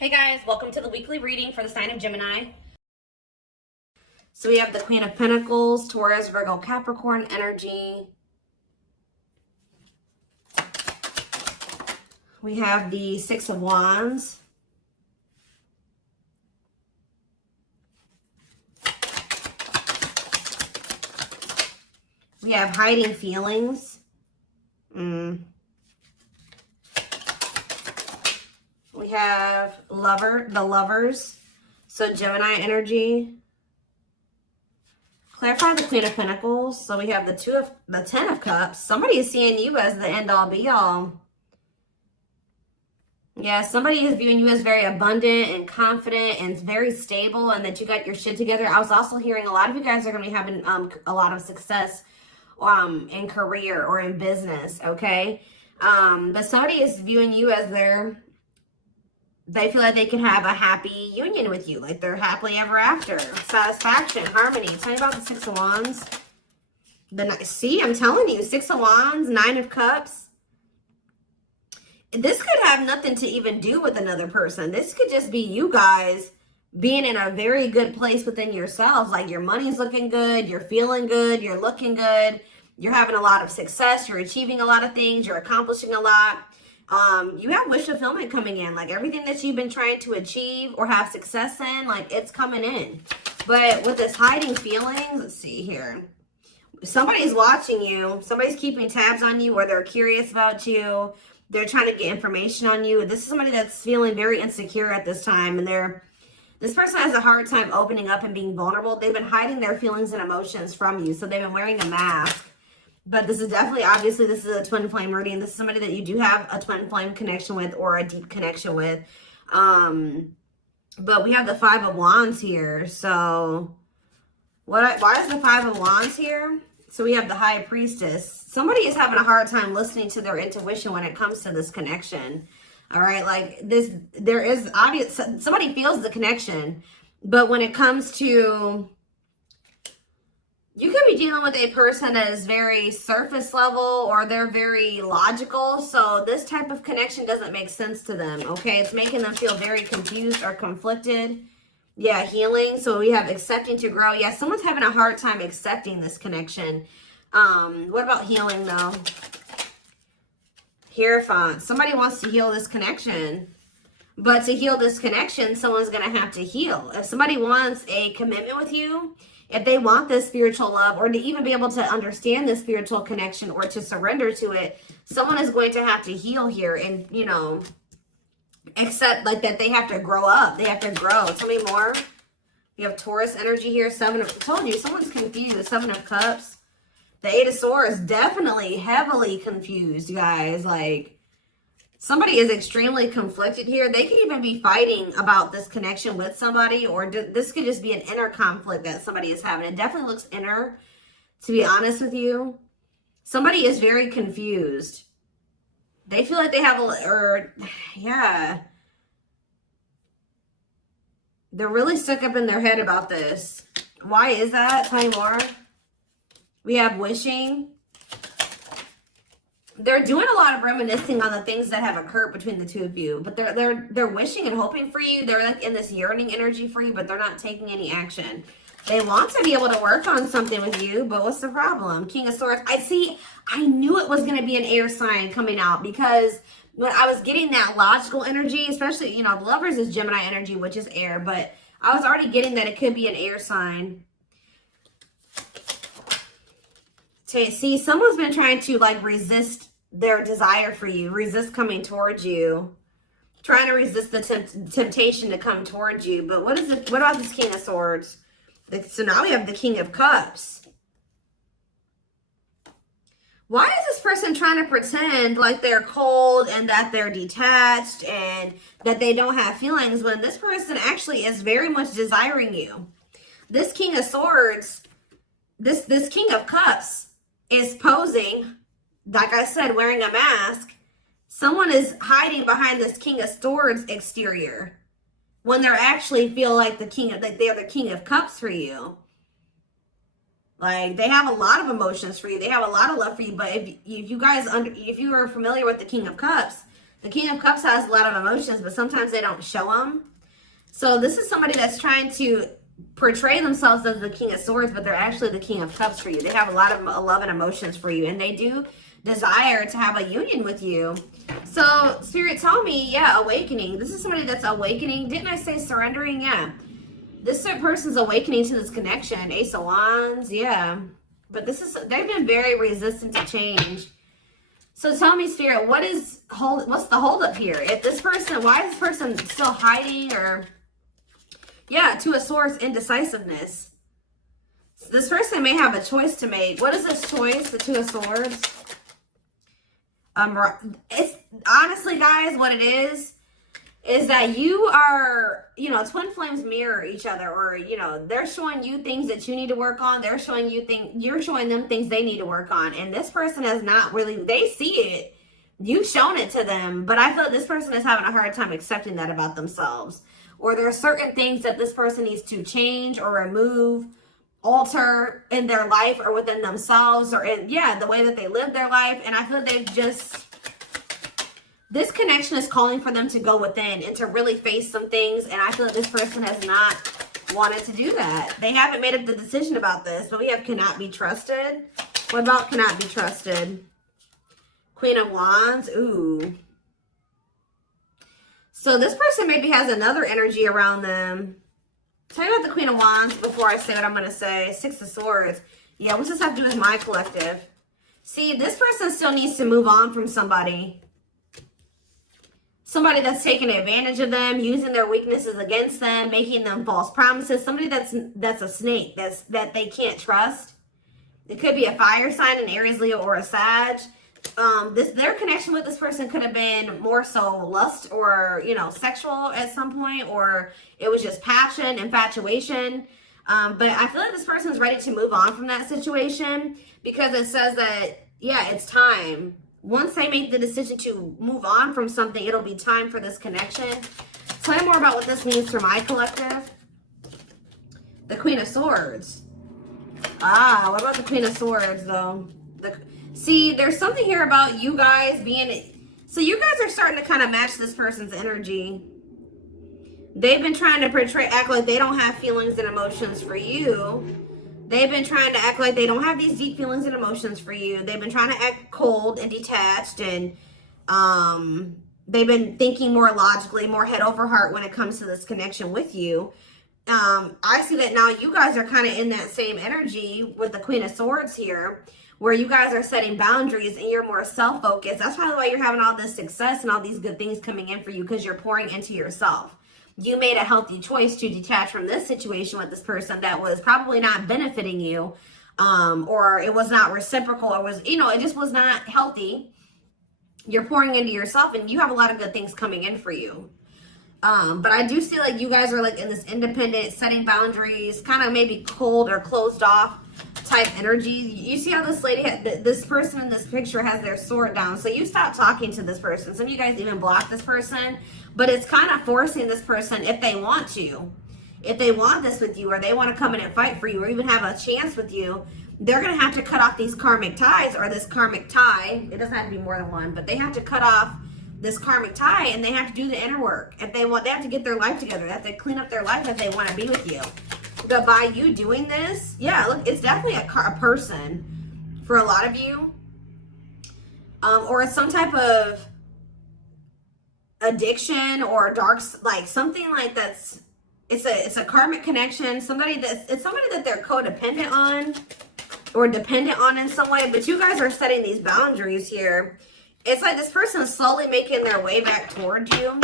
Hey guys, welcome to the weekly reading for the sign of Gemini. So we have the Queen of Pentacles, Taurus, Virgo, Capricorn energy. We have the Six of Wands. We have hiding feelings. We have the lovers. So Gemini energy. Clarify the Queen of Pentacles. So we have the Ten of Cups. Somebody is seeing you as the end all be all. Yeah, somebody is viewing you as very abundant and confident and very stable, and that you got your shit together. I was also hearing a lot of you guys are going to be having a lot of success in career or in business, okay? But somebody is viewing you as they feel like they can have a happy union with you, like they're happily ever after. Satisfaction, harmony. Tell me about the Six of Wands. See, I'm telling you, Six of Wands, Nine of Cups. This could have nothing to even do with another person. This could just be you guys being in a very good place within yourselves. Like your money's looking good, you're feeling good, you're looking good, you're having a lot of success, you're achieving a lot of things, you're accomplishing a lot. You have wish fulfillment coming in, like everything that you've been trying to achieve or have success in, like it's coming in. But with this hiding feelings, let's see here. Somebody's watching you. Somebody's keeping tabs on you, or they're curious about you. They're trying to get information on you. This is somebody that's feeling very insecure at this time, and this person has a hard time opening up and being vulnerable. They've been hiding their feelings and emotions from you, so they've been wearing a mask. But this is definitely, obviously, this is a twin flame reading. This is somebody that you do have a twin flame connection with or a deep connection with. But we have the Five of Wands here. So why is the Five of Wands here? So we have the High Priestess. Somebody is having a hard time listening to their intuition when it comes to this connection. All right, like there is obvious, somebody feels the connection. But when it comes to, you could be dealing with a person that is very surface level, or they're very logical. So this type of connection doesn't make sense to them, okay? It's making them feel very confused or conflicted. Yeah, healing. So we have accepting to grow. Yeah, someone's having a hard time accepting this connection. What about healing, though? Hierophant. Somebody wants to heal this connection. But to heal this connection, someone's going to have to heal. If somebody wants a commitment with you, if they want this spiritual love, or to even be able to understand this spiritual connection or to surrender to it, someone is going to have to heal here and, you know, accept like that they have to grow up. They have to grow. Tell me more. You have Taurus energy here. Told you, someone's confused. Seven of Cups. The Eight of Swords, definitely heavily confused, you guys. Like, somebody is extremely conflicted here. They could even be fighting about this connection with somebody, or this could just be an inner conflict that somebody is having. It definitely looks inner, to be honest with you. Somebody is very confused. They feel like they have yeah. They're really stuck up in their head about this. Why is that? Tell me more. We have wishing. They're doing a lot of reminiscing on the things that have occurred between the two of you, but they're wishing and hoping for you. They're like in this yearning energy for you, but they're not taking any action. They want to be able to work on something with you, but what's the problem? King of Swords. I knew it was going to be an air sign coming out, because when I was getting that logical energy, especially, you know, the Lovers is Gemini energy, which is air, but I was already getting that it could be an air sign. See, someone's been trying to like resist their desire for you, resist coming towards you, trying to resist the temptation to come towards you. But what about this King of Swords? So now we have the King of Cups. Why is this person trying to pretend like they're cold and that they're detached and that they don't have feelings, when this person actually is very much desiring you? This King of Swords, this King of Cups is posing, like I said, wearing a mask. Someone is hiding behind this King of Swords exterior when they're actually feel like they're the King of Cups for you. Like, they have a lot of emotions for you. They have a lot of love for you. But if you are familiar with the King of Cups, The King of Cups has a lot of emotions, but sometimes they don't show them. So this is somebody that's trying to portray themselves as the King of Swords, but they're actually the King of Cups for you. They have a lot of love and emotions for you, and they do desire to have a union with you. So Spirit, tell me, yeah, awakening. This is somebody that's awakening. Didn't I say surrendering? Yeah. This person's awakening to this connection. Ace of Wands, yeah. But they've been very resistant to change. So tell me, Spirit, what's the holdup here? If this person, why is this person still hiding? Or, yeah, Two of Swords, indecisiveness. So this person may have a choice to make. What is this choice? The Two of Swords. It's honestly, guys, what it is that you are, you know, twin flames mirror each other, or, you know, they're showing you things that you need to work on. They're showing you you're showing them things they need to work on. And this person has not really, they see it. You've shown it to them, but I feel like this person is having a hard time accepting that about themselves. Or there are certain things that this person needs to change or remove, alter in their life or within themselves, or in, yeah, the way that they live their life. And I feel like this connection is calling for them to go within and to really face some things. And I feel like this person has not wanted to do that. They haven't made up the decision about this, but we have cannot be trusted. What about cannot be trusted? Queen of Wands. Ooh. So this person maybe has another energy around them. Tell me about the Queen of Wands before I say what I'm going to say. Six of Swords. Yeah, what's this have to do with my collective? See, this person still needs to move on from somebody. Somebody that's taking advantage of them, using their weaknesses against them, making them false promises. Somebody that's a snake, that they can't trust. It could be a fire sign, an Aries, Leo, or a Sag. Their connection with this person could have been more so lust or, you know, sexual at some point, or it was just passion, infatuation. But I feel like this person's ready to move on from that situation, because it says that, yeah, it's time. Once they make the decision to move on from something, it'll be time for this connection. Tell me more about what this means for my collective. The Queen of Swords. Ah, what about the Queen of Swords, though? See, there's something here about you guys being... So you guys are starting to kind of match this person's energy. They've been trying to act like they don't have feelings and emotions for you. They've been trying to act like they don't have these deep feelings and emotions for you. They've been trying to act cold and detached, and they've been thinking more logically, more head over heart when it comes to this connection with you. I see that now you guys are kind of in that same energy with the Queen of Swords here, where you guys are setting boundaries and you're more self-focused. That's probably why you're having all this success and all these good things coming in for you, because you're pouring into yourself. You made a healthy choice to detach from this situation with this person that was probably not benefiting you, or it was not reciprocal, or was, you know, it just was not healthy. You're pouring into yourself, and you have a lot of good things coming in for you. But I do see like you guys are like in this independent, setting boundaries, kind of maybe cold or closed off type energy. You see how this lady, this person in this picture has their sword down. So you stop talking to this person. Some of you guys even block this person. But it's kind of forcing this person, if they want to, if they want this with you, or they want to come in and fight for you, or even have a chance with you, they're going to have to cut off these karmic ties, or this karmic tie. It doesn't have to be more than one, but they have to cut off this karmic tie, and they have to do the inner work. If they want, they have to get their life together. They have to clean up their life if they want to be with you. But by you doing this, yeah, look, it's definitely a person for a lot of you, or it's some type of addiction or dark, like something like that's, it's a karmic connection. It's somebody that they're codependent on or dependent on in some way. But you guys are setting these boundaries here. It's like this person is slowly making their way back towards you.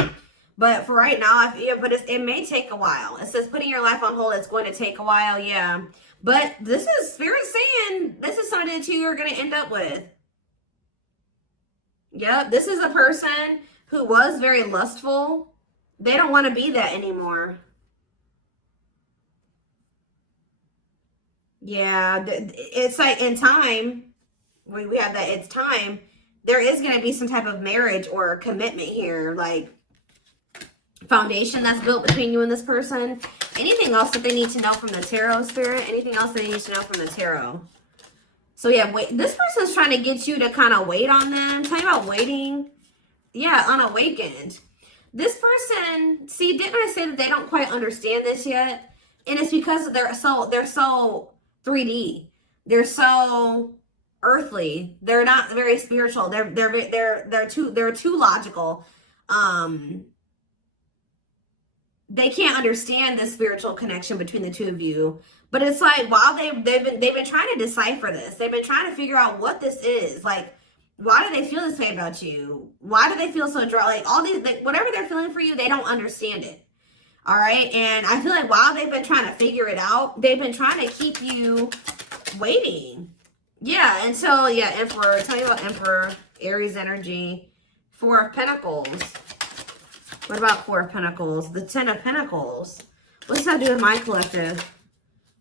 But for right now, it may take a while. It says putting your life on hold. It's going to take a while, yeah. But this is Spirit saying this is something that you are going to end up with. Yep, this is a person who was very lustful. They don't want to be that anymore. Yeah, it's like in time, we have that it's time. There is going to be some type of marriage or commitment here, like foundation that's built between you and this person. Anything else that they need to know from the tarot, Spirit? Anything else they need to know from the tarot? So yeah, wait. This person's trying to get you to kind of wait on them. Tell me about waiting. yeah, unawakened. This person, see, didn't I say that they don't quite understand this yet? And it's because they're so 3D. They're so earthly. They're not very spiritual. They're too logical. They can't understand the spiritual connection between the two of you. But it's like, while they've been trying to decipher this. They've been trying to figure out what this is. Like, why do they feel this way about you? Why do they feel so drawn? Like, all these, like, whatever they're feeling for you, they don't understand it. All right. And I feel like while they've been trying to figure it out, they've been trying to keep you waiting. Yeah. Until, yeah, Emperor. Tell you about Emperor, Aries energy, Four of Pentacles. What about Four of Pentacles? The Ten of Pentacles. What's that do with my collective?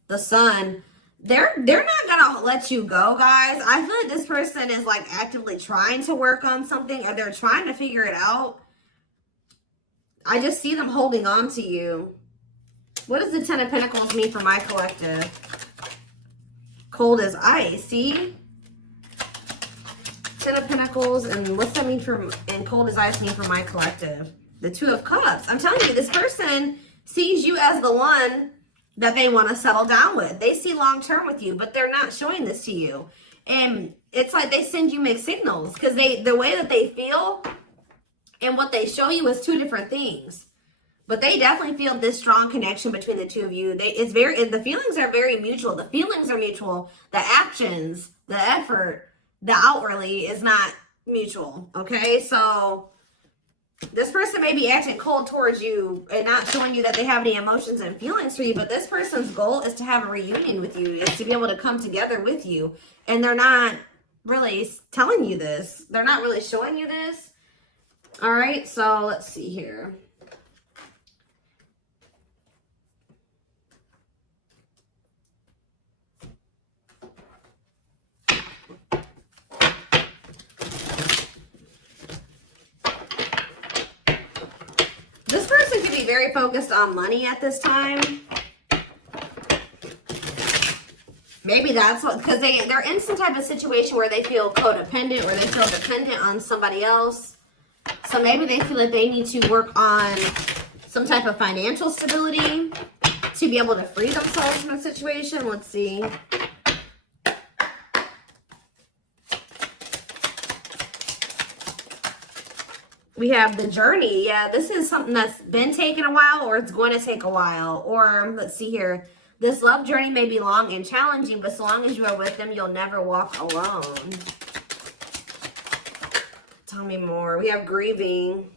The Sun. They're not gonna let you go, guys. I feel like this person is like actively trying to work on something, or they're trying to figure it out. I just see them holding on to you. What does the Ten of Pentacles mean for my collective? Cold as ice. See? Ten of Pentacles, and what's that mean for, and cold as ice mean for my collective? The Two of Cups. I'm telling you, this person sees you as the one that they want to settle down with. They see long term with you, but they're not showing this to you. And it's like they send you mixed signals, because the way that they feel and what they show you is two different things. But they definitely feel this strong connection between the two of you. The feelings are very mutual. The feelings are mutual. The actions, the effort, the outwardly is not mutual. Okay, so this person may be acting cold towards you and not showing you that they have any emotions and feelings for you, but this person's goal is to have a reunion with you, is to be able to come together with you. And they're not really telling you this. They're not really showing you this. All right, so let's see here. This person could be very focused on money at this time. Maybe that's what, because they're in some type of situation where they feel codependent, or they feel dependent on somebody else. So maybe they feel like they need to work on some type of financial stability to be able to free themselves from a situation. Let's see. We have the journey. Yeah, this is something that's been taking a while, or it's going to take a while. Or let's see here. This love journey may be long and challenging, but so long as you are with them, you'll never walk alone. Tell me more. We have grieving.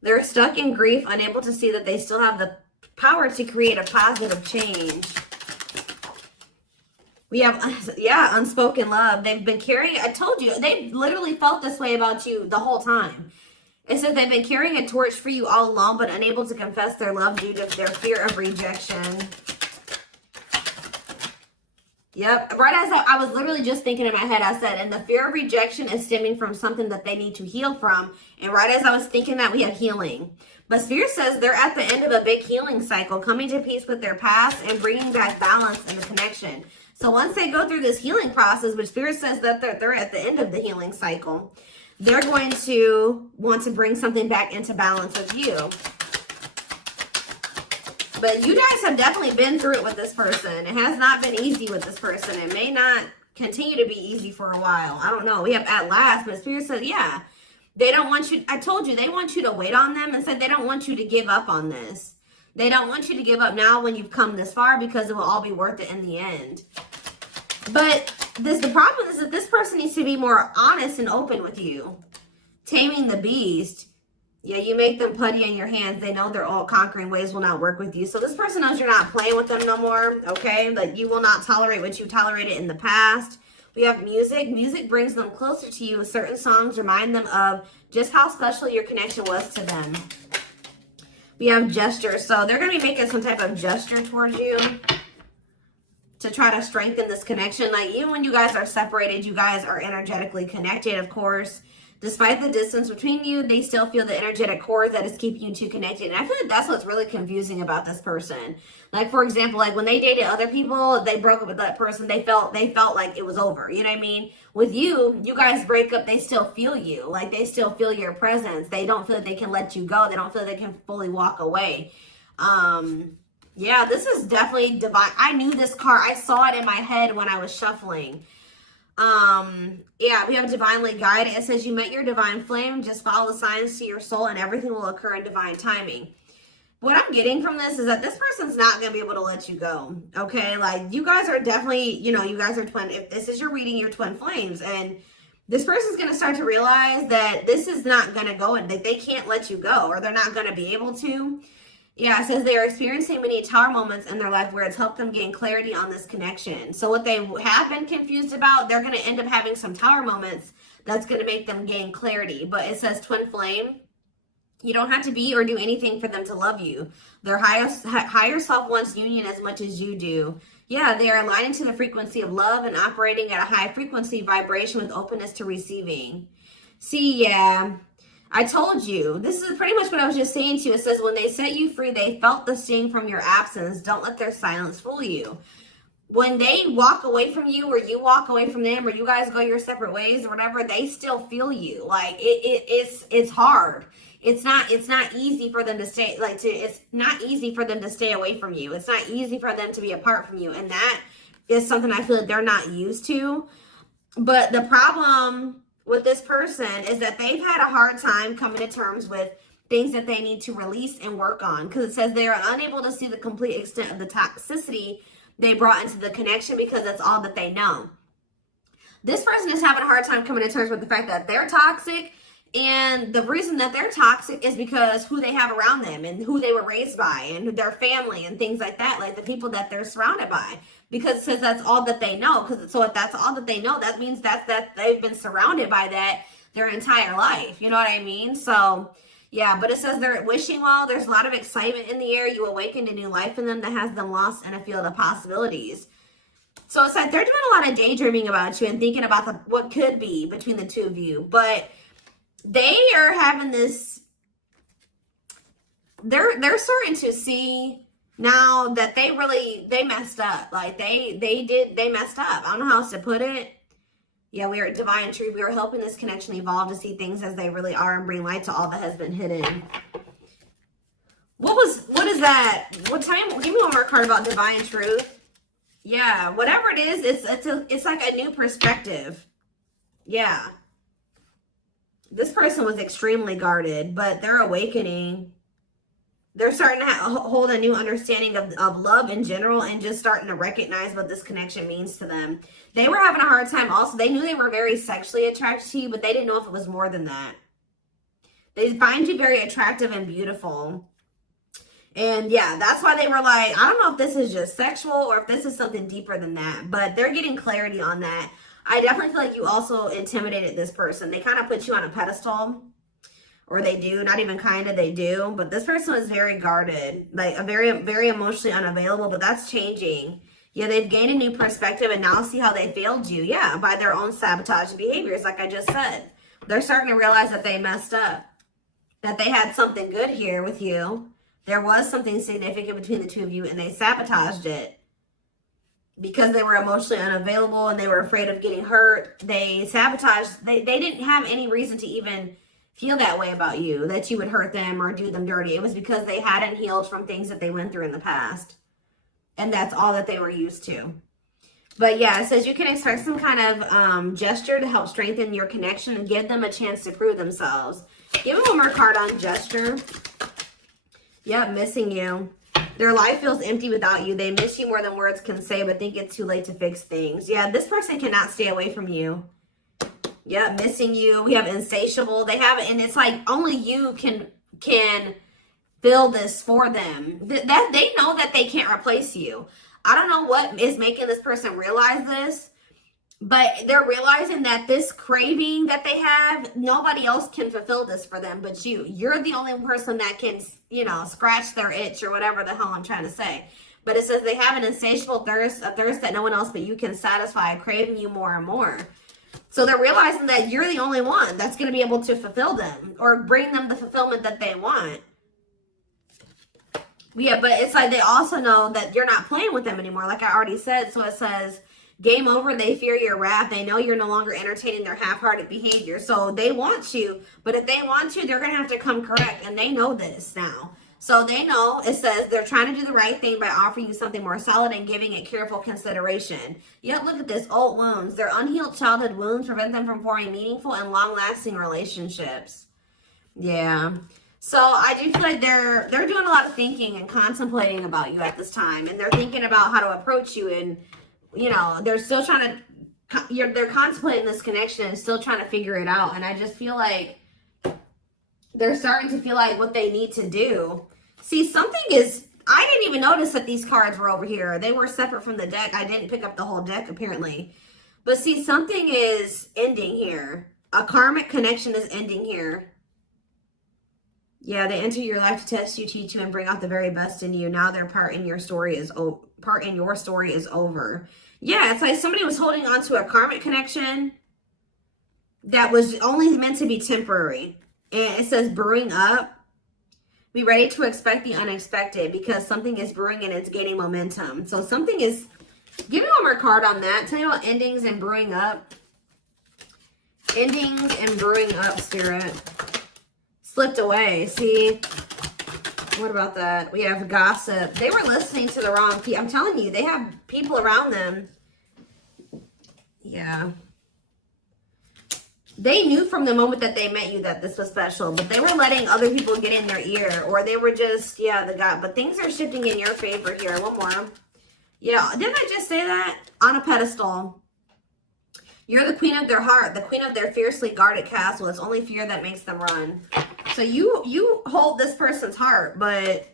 They're stuck in grief, unable to see that they still have the power to create a positive change. We have, yeah, unspoken love. They've been carrying, I told you, they've literally felt this way about you the whole time. It says they've been carrying a torch for you all along, but unable to confess their love due to their fear of rejection. Yep. Right as I was literally just thinking in my head, I said, and the fear of rejection is stemming from something that they need to heal from. And right as I was thinking that, we have healing. But Spirit says they're at the end of a big healing cycle, coming to peace with their past and bringing back balance and the connection. So once they go through this healing process, which Spirit says that they're at the end of the healing cycle, they're going to want to bring something back into balance with you. But you guys have definitely been through it with this person. It has not been easy with this person. It may not continue to be easy for a while. I don't know. We have at last, but Spirit said, yeah, they don't want you. I told you, they want you to wait on them, and said they don't want you to give up on this. They don't want you to give up now when you've come this far, because it will all be worth it in the end. But the problem is that this person needs to be more honest and open with you. Taming the beast. Yeah, you make them putty in your hands. They know their all-conquering ways will not work with you. So this person knows you're not playing with them no more, okay? Like, you will not tolerate what you tolerated in the past. We have music. Music brings them closer to you. Certain songs remind them of just how special your connection was to them. We have gestures. So they're going to be making some type of gesture towards you to try to strengthen this connection. Like, even when you guys are separated, you guys are energetically connected, of course. Despite the distance between you, they still feel the energetic cord that is keeping you two connected. And I feel like that's what's really confusing about this person. Like, for example, like when they dated other people, they broke up with that person, they felt like it was over. You know what I mean? With you, you guys break up, they still feel you. Like, they still feel your presence. They don't feel like they can let you go. They don't feel like they can fully walk away. Yeah, this is definitely divine. I knew this card. I saw it in my head when I was shuffling. Yeah, we have divinely guided. It says you met your divine flame. Just follow the signs to your soul and everything will occur in divine timing. What I'm getting from this is that this person's not going to be able to let you go. Okay. Like, you guys are definitely, you know, you guys are twin. If this is your reading, you're twin flames, and this person's going to start to realize that this is not going to go and that they can't let you go, or they're not going to be able to. Yeah, it says they are experiencing many tower moments in their life where it's helped them gain clarity on this connection. So what they have been confused about, they're going to end up having some tower moments that's going to make them gain clarity. But it says twin flame. You don't have to be or do anything for them to love you. Their higher self wants union as much as you do. Yeah, they are aligning to the frequency of love and operating at a high frequency vibration with openness to receiving. See, yeah. I told you, this is pretty much what I was just saying to you. It says, when they set you free, they felt the sting from your absence. Don't let their silence fool you. When they walk away from you, or you walk away from them, or you guys go your separate ways or whatever, they still feel you. Like, it's hard. It's not easy for them to stay, it's not easy for them to stay away from you. It's not easy for them to be apart from you. And that is something I feel like they're not used to. But the problem with this person is that they've had a hard time coming to terms with things that they need to release and work on, because it says they are unable to see the complete extent of the toxicity they brought into the connection because that's all that they know. This person is having a hard time coming to terms with the fact that they're toxic, and the reason that they're toxic is because who they have around them and who they were raised by and their family and things like that, like the people that they're surrounded by. Because it says that's all that they know. So if that's all that they know, that means that they've been surrounded by that their entire life. You know what I mean? So, yeah, but it says they're wishing well. There's a lot of excitement in the air. You awakened a new life in them that has them lost in a field of possibilities. So it's like they're doing a lot of daydreaming about you and thinking about what could be between the two of you. But they are having this, they're starting to see now that they messed up. Like they messed up. I don't know how else to put it. Yeah, we are at divine truth. We are helping this connection evolve to see things as they really are and bring light to all that has been hidden. What is that? Give me one more card about divine truth. Yeah, whatever it is, it's like a new perspective. Yeah. This person was extremely guarded, but they're awakening. They're starting to hold a new understanding of love in general, and just starting to recognize what this connection means to them. They were having a hard time also. They knew they were very sexually attracted to you, but they didn't know if it was more than that. They find you very attractive and beautiful. And yeah, that's why they were like, I don't know if this is just sexual or if this is something deeper than that, but they're getting clarity on that. I definitely feel like you also intimidated this person. They kind of put you on a pedestal. Or they do, not even kind of, they do. But this person was very guarded, like a very, very emotionally unavailable, but that's changing. Yeah, they've gained a new perspective and now see how they failed you. Yeah, by their own sabotage behaviors, like I just said. They're starting to realize that they messed up, that they had something good here with you. There was something significant between the two of you, and they sabotaged it. Because they were emotionally unavailable and they were afraid of getting hurt, they sabotaged. They didn't have any reason to even feel that way about you, that you would hurt them or do them dirty. It was because they hadn't healed from things that they went through in the past. And that's all that they were used to. But yeah, it says you can expect some kind of gesture to help strengthen your connection and give them a chance to prove themselves. Give them one more card on gesture. Yep, missing you. Their life feels empty without you. They miss you more than words can say, but think it's too late to fix things. Yeah, this person cannot stay away from you. Yeah, missing you. We have insatiable. They have it, and it's like only you can fill this for them. That they know that they can't replace you. I don't know what is making this person realize this, but they're realizing that this craving that they have, nobody else can fulfill this for them but you. You're the only person that can, you know, scratch their itch or whatever the hell I'm trying to say. But it says they have an insatiable thirst, a thirst that no one else but you can satisfy, craving you more and more. So they're realizing that you're the only one that's going to be able to fulfill them or bring them the fulfillment that they want. Yeah, but it's like they also know that you're not playing with them anymore, like I already said. So it says, game over, they fear your wrath. They know you're no longer entertaining their half-hearted behavior. So they want you, but if they want you, they're going to have to come correct. And they know this now. So they know, it says, they're trying to do the right thing by offering you something more solid and giving it careful consideration. Yet look at this, old wounds. Their unhealed childhood wounds prevent them from forming meaningful and long-lasting relationships. Yeah. So I do feel like they're doing a lot of thinking and contemplating about you at this time. And they're thinking about how to approach you. And, you know, they're still trying to, they're contemplating this connection and still trying to figure it out. And I just feel like they're starting to feel like what they need to do. See, something is, I didn't even notice that these cards were over here. They were separate from the deck. I didn't pick up the whole deck, apparently. But see, something is ending here. A karmic connection is ending here. Yeah, they enter your life to test you, teach you, and bring out the very best in you. Now their part in your story is over. Yeah, it's like somebody was holding on to a karmic connection that was only meant to be temporary. And it says brewing up. Be ready to expect the unexpected because something is brewing and it's gaining momentum. So something is, give me one more card on that. Tell you about endings and brewing up. Endings and brewing up, Spirit. Slipped away. See, what about that? We have gossip. They were listening to the wrong people. I'm telling you, they have people around them. Yeah. They knew from the moment that they met you that this was special, but they were letting other people get in their ear, or they were just, yeah, the God. But things are shifting in your favor here. One more. Yeah, didn't I just say that? On a pedestal. You're the queen of their heart, the queen of their fiercely guarded castle. It's only fear that makes them run. So you hold this person's heart, but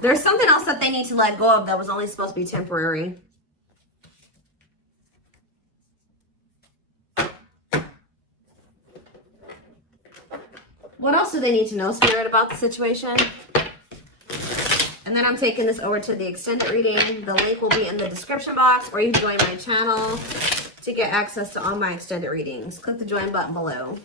there's something else that they need to let go of that was only supposed to be temporary. What else do they need to know, Spirit, about the situation? And then I'm taking this over to the extended reading. The link will be in the description box, or you can join my channel to get access to all my extended readings. Click the join button below.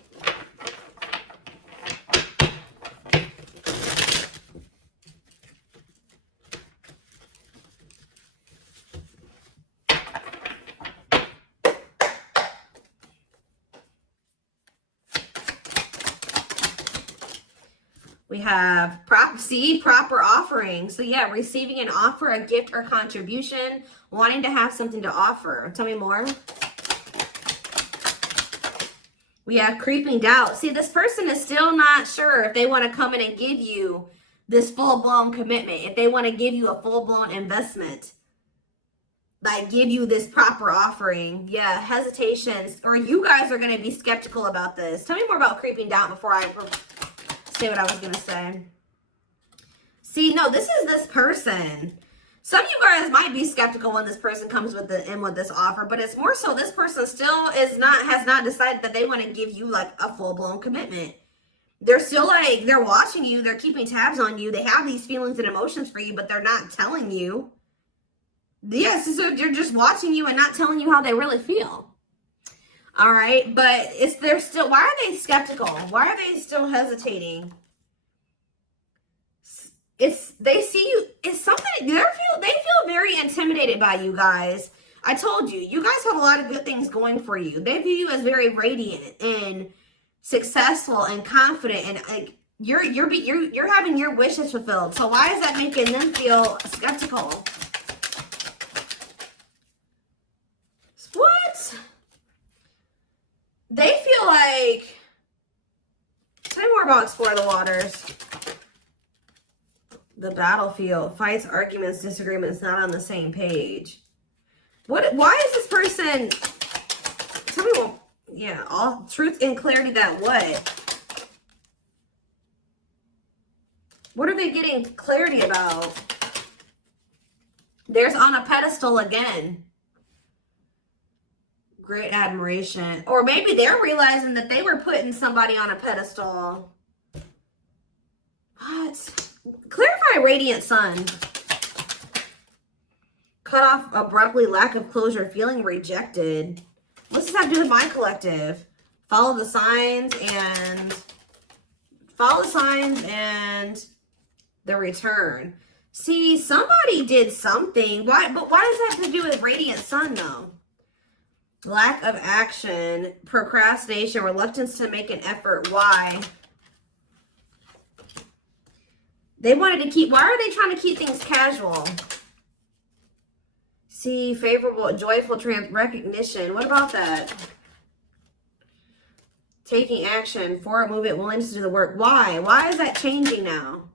We have proper offering. So yeah, receiving an offer, a gift, or contribution, wanting to have something to offer. Tell me more. We have creeping doubt. See, this person is still not sure if they want to come in and give you this full-blown commitment, if they want to give you a full-blown investment, like give you this proper offering. Yeah, hesitations, or you guys are going to be skeptical about this. Tell me more about creeping doubt before I say what I was going to say. See, no, this is this person. Some of you guys might be skeptical when this person comes with this offer, but it's more so this person still has not decided that they want to give you like a full-blown commitment. They're still like, they're watching you, they're keeping tabs on you, they have these feelings and emotions for you, but they're not telling you. Yes, so they're just watching you and not telling you how they really feel. All right, but they're still, why are they skeptical? Why are they still hesitating? They see you, it's something, they feel very intimidated by you guys. I told you, you guys have a lot of good things going for you. They view you as very radiant and successful and confident, and like you're having your wishes fulfilled. So why is that making them feel skeptical? What? They feel like, tell me more about Explore the Waters. The battlefield, fights, arguments, disagreements, not on the same page. Why is this person, tell me what, yeah, all truth and clarity that what? What are they getting clarity about? There's on a pedestal again. Great admiration. Or maybe they're realizing that they were putting somebody on a pedestal. What? Clarify radiant sun. cut off abruptly, lack of closure, feeling rejected. What's this have to do with my collective? Follow the signs and the return. See, somebody did something. Why? But why does that have to do with radiant sun though? Lack of action, procrastination, reluctance to make an effort. Why? They wanted to keep, why are they trying to keep things casual? See, favorable, joyful recognition. What about that? Taking action, forward movement, willingness to do the work. Why? Why is that changing now?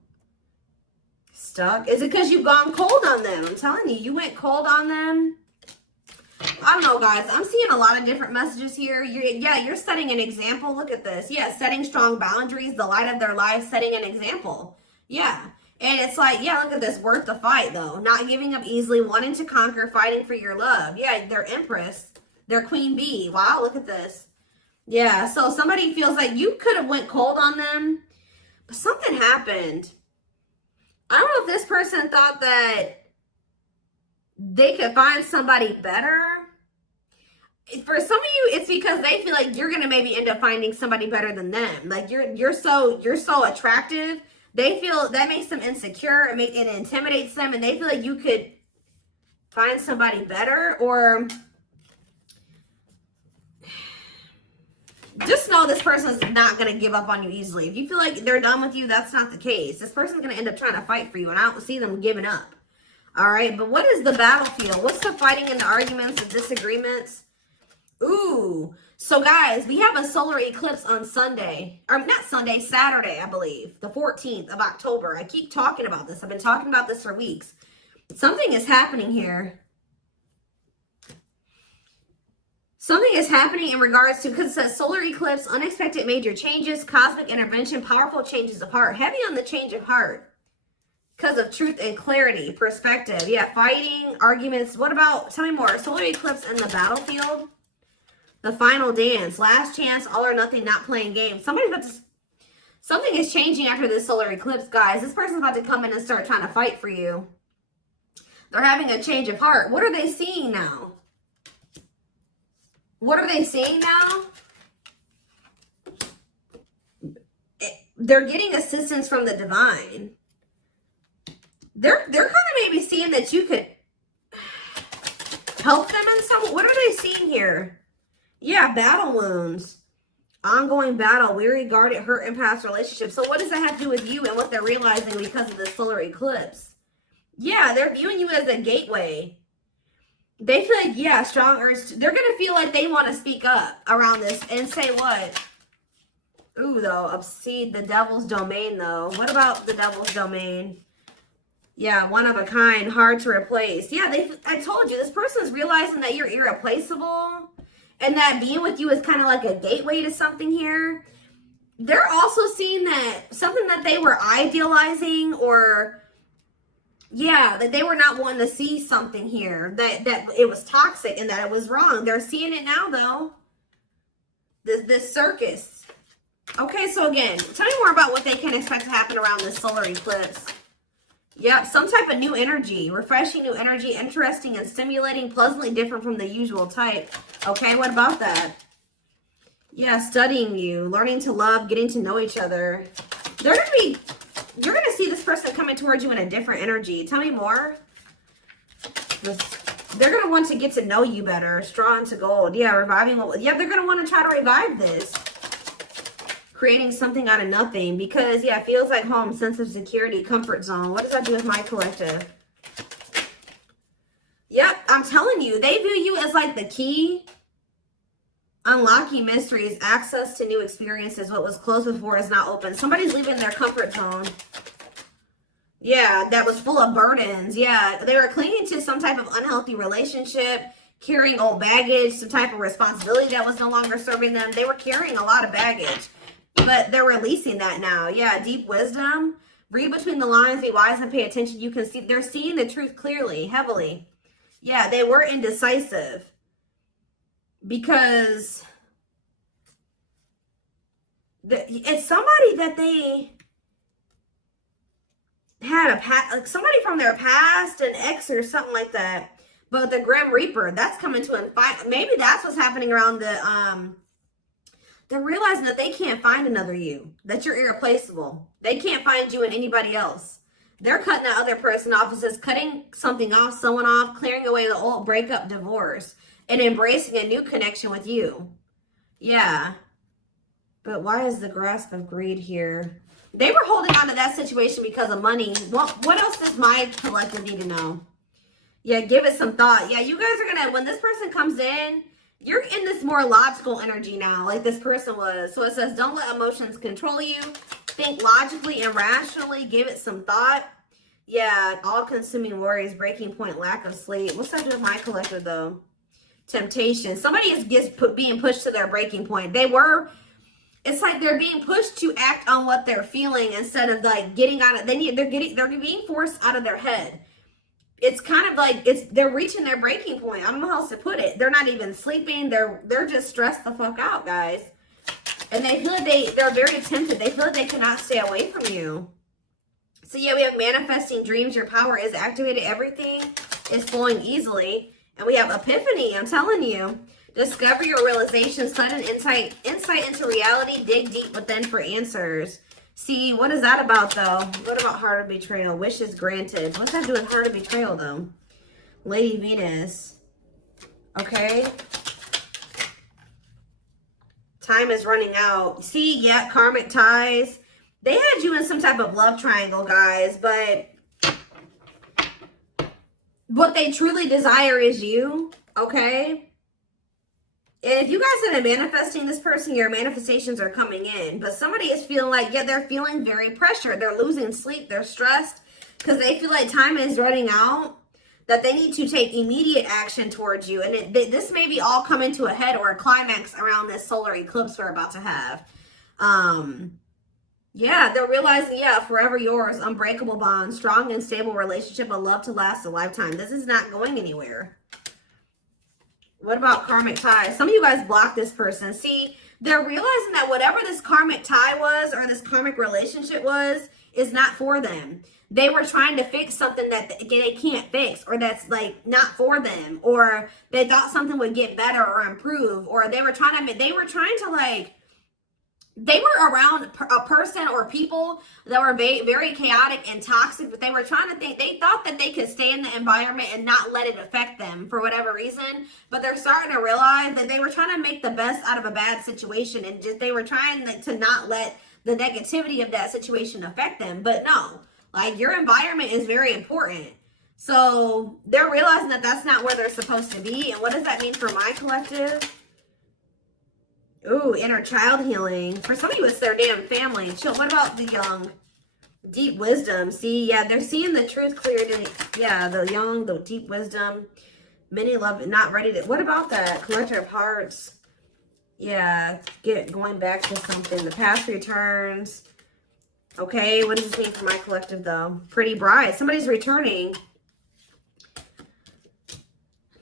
Stuck? Is it because you've gone cold on them? I'm telling you, you went cold on them. I don't know, guys. I'm seeing a lot of different messages here. You're setting an example. Look at this. Yeah, setting strong boundaries, the light of their life, setting an example. Yeah. And it's like, yeah, look at this. Worth the fight, though. Not giving up easily, wanting to conquer, fighting for your love. Yeah, they're Empress. They're Queen Bee. Wow, look at this. Yeah, so somebody feels like you could have went cold on them, but something happened. I don't know if this person thought that they could find somebody better. For some of you, it's because they feel like you're gonna maybe end up finding somebody better than them. Like you're so attractive. They feel that makes them insecure. It intimidates them, and they feel like you could find somebody better. Or just know this person's not gonna give up on you easily. If you feel like they're done with you, that's not the case. This person's gonna end up trying to fight for you, and I don't see them giving up. All right, but what is the battlefield? What's the fighting and the arguments and disagreements? Ooh, so guys, we have a solar eclipse on Sunday, or not Sunday, Saturday, I believe, the 14th of October. I keep talking about this. I've been talking about this for weeks. Something is happening here. Something is happening in regards to, because it says solar eclipse, unexpected major changes, cosmic intervention, powerful changes of heart. Heavy on the change of heart. Because of truth and clarity, perspective. Yeah, fighting, arguments. What about, tell me more. Solar eclipse in the battlefield. The final dance. Last chance, all or nothing, not playing games. Somebody's about to, something is changing after this solar eclipse, guys. This person's about to come in and start trying to fight for you. They're having a change of heart. What are they seeing now? What are they seeing now? They're getting assistance from the divine. They're kind of maybe seeing that you could help them in some. What are they seeing here? Yeah, battle wounds. Ongoing battle, weary, guarded, hurt, and past relationships. So what does that have to do with you and what they're realizing because of this solar eclipse? Yeah, they're viewing you as a gateway. They feel like, yeah, strong urge. They're going to feel like they want to speak up around this and say what? Ooh, though, obsede the devil's domain, though. What about the devil's domain? Yeah, one of a kind, hard to replace. Yeah, I told you, this person's realizing that you're irreplaceable and that being with you is kind of like a gateway to something here. They're also seeing that something that they were idealizing, or yeah, that they were not wanting to see something here, that it was toxic and that it was wrong. They're seeing it now, though. This circus. Okay, so again, tell me more about what they can expect to happen around this solar eclipse. Yep, some type of new energy, refreshing new energy, interesting and stimulating, pleasantly different from the usual type. Okay, what about that? Yeah, studying you, learning to love, getting to know each other. You're going to see this person coming towards you in a different energy. Tell me more. They're going to want to get to know you better. Straw into gold. Yeah, reviving. Yeah, they're going to want to try to revive this. Creating something out of nothing, because yeah, it feels like home, sense of security, comfort zone. What does that do with my collective? Yep, I'm telling you, they view you as like the key. Unlocking mysteries, access to new experiences. What was closed before is now open. Somebody's leaving their comfort zone. Yeah, that was full of burdens. Yeah, they were clinging to some type of unhealthy relationship, carrying old baggage, some type of responsibility that was no longer serving them. They were carrying a lot of baggage. But they're releasing that now. Yeah, deep wisdom. Read between the lines, be wise and pay attention. You can see, they're seeing the truth clearly, heavily. Yeah, they were indecisive. Because it's somebody that they had like somebody from their past, an ex or something like that. But the Grim Reaper, that's coming to an fight. Maybe that's what's happening around they're realizing that they can't find another you, that you're irreplaceable. They can't find you in anybody else. They're cutting that other person off. It says cutting something off, someone off, clearing away the old breakup, divorce, and embracing a new connection with you. Yeah. But why is the grasp of greed here? They were holding on to that situation because of money. What else does my collective need to know? Yeah, give it some thought. Yeah, you guys are going to, when this person comes in, you're in this more logical energy now, like this person was. So it says, don't let emotions control you. Think logically and rationally. Give it some thought. Yeah, all-consuming worries, breaking point, lack of sleep. What's that do with my collective, though? Temptation. Somebody is being pushed to their breaking point. It's like they're being pushed to act on what they're feeling instead of like getting out of. They're being forced out of their head. It's kind of like they're reaching their breaking point. I don't know how else to put it. They're not even sleeping. They're just stressed the fuck out, guys. And they feel like they're very tempted. They feel like they cannot stay away from you. So yeah, we have manifesting dreams. Your power is activated. Everything is flowing easily. And we have epiphany. I'm telling you. Discover your realizations. Sudden insight into reality. Dig deep within for answers. See, what is that about, though? What about heart of betrayal? Wishes granted. What's that do with heart of betrayal, though? Lady Venus. Okay. Time is running out. See, yeah, karmic ties. They had you in some type of love triangle, guys, but what they truly desire is you, okay? And if you guys have been manifesting this person, your manifestations are coming in. But somebody is feeling like, yeah, they're feeling very pressured. They're losing sleep. They're stressed because they feel like time is running out, that they need to take immediate action towards you. And this may be all coming to a head or a climax around this solar eclipse we're about to have. Yeah, they're realizing, yeah, forever yours, unbreakable bond, strong and stable relationship, a love to last a lifetime. This is not going anywhere. What about karmic ties? Some of you guys blocked this person. See, they're realizing that whatever this karmic tie was or this karmic relationship was is not for them. They were trying to fix something that they can't fix, or that's like not for them, or they thought something would get better or improve, or they were trying to like, they were around a person or people that were very chaotic and toxic, but they were trying to they thought that they could stay in the environment and not let it affect them for whatever reason. But they're starting to realize that they were trying to make the best out of a bad situation, and just they were trying to not let the negativity of that situation affect them. But no, like, your environment is very important. So they're realizing that that's not where they're supposed to be. And what does that mean for my collective? Ooh, inner child healing. For some of you, it's their damn family. What about the young? Deep wisdom. See, yeah, they're seeing the truth cleared. Yeah, the young, the deep wisdom. Many love, not ready to. What about that? Collector of hearts. Yeah, going back to something. The past returns. Okay, what does this mean for my collective, though? Pretty bride. Somebody's returning.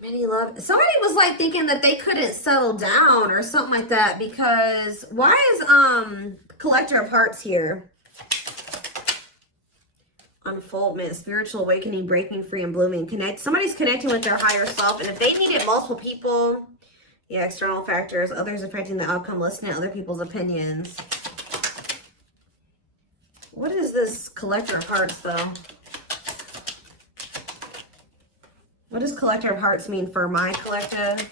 Love. Somebody was like thinking that they couldn't settle down or something like that, because why is collector of hearts here? Unfoldment, spiritual awakening, breaking free and blooming. Somebody's connecting with their higher self, and if they needed multiple people, yeah, external factors, others affecting the outcome, listening to other people's opinions. What is this collector of hearts, though? What does collector of hearts mean for my collective?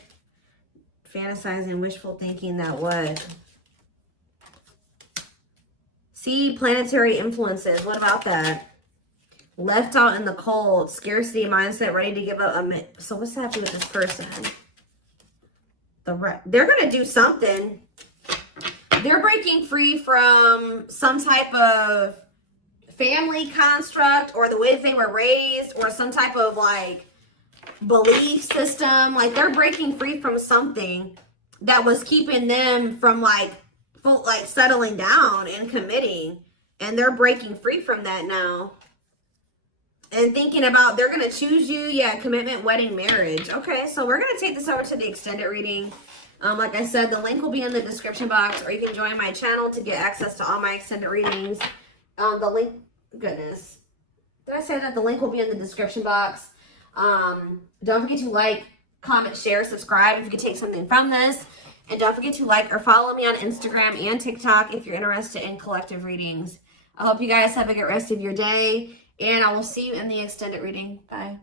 Fantasizing, wishful thinking, that what? See, planetary influences. What about that? Left out in the cold, scarcity mindset, ready to give up. So what's happening with this person? They're going to do something. They're breaking free from some type of family construct, or the way they were raised, or some type of like belief system. Like, they're breaking free from something that was keeping them from like settling down and committing, and they're breaking free from that now and thinking about they're going to choose you. Yeah, commitment, wedding, marriage. Okay, so we're going to take this over to the extended reading. Like I said, the link will be in the description box, or you can join my channel to get access to all my extended readings. The link, goodness, did I say that? The link will be in the description box. Don't forget to like, comment, share, subscribe if you can take something from this. And don't forget to like or follow me on Instagram and TikTok if you're interested in collective readings. I hope you guys have a good rest of your day, and I will see you in the extended reading. Bye.